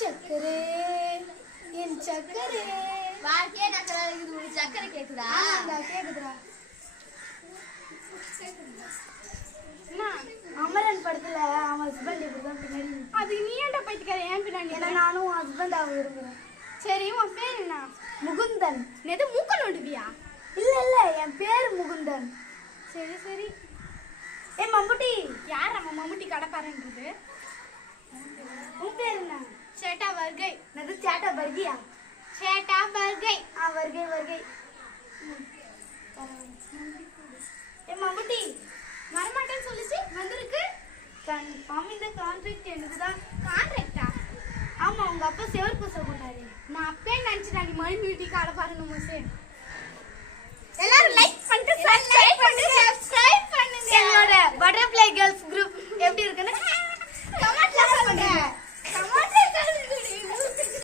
சக்கரே என் சக்கரே வாழ்க்கையே நக்கலா இருக்குது. உனக்கு சக்கரை கேக்குதா? கேக்குதுடா. அமரன் படத்துல அவன் ஹஸ்பண்ட் இப்படிதான் பின்னாடி. அது நீ ஏன்டா பைத்தியக்கார ஏன் பின்னாடி? ஏன்னா நானும் ஹஸ்பண்ட் ஆக விரும்புறேன். சரி உன் பேர் என்ன? முகுந்தன். எது மூக்கல் நோண்டுவியா? இல்ல இல்ல என் பேர் முகுந்தன். சரி சரி. ஏ மம்புட்டி. யார் நம்ம மம்முட்டி கடைக்காரன்றது? உன் பேர் என்ன? சேட்டா வருகை. என்னது சேட்டா பர்கியா? சேட்டா வருகை. வருகை வருகை. ஏ மம்புட்டி. வரமாட்டேன்னு சொல்லிச்சு வந்திருக்கு. கன்ஃபார்ம் இந்த கான்ட்ராக்ட் எனக்குதான். கான்ட்ராக்டா? ஆமா உங்க அப்பா செவர் பூச போனாரு. நான் அப்பே நினைச்சிட்டேன் நீ மணி பியூட்டி கடை பாருங்க மோசே. எல்லாரும் லைக் பண்ணிட்டு சப்ஸ்கிரைப் பண்ணுங்க. என்னோட பட்டர்ஃப்ளை கேர்ள்ஸ் குரூப் எப்படி இருக்குன்னு கமெண்ட்ல சொல்லுங்க.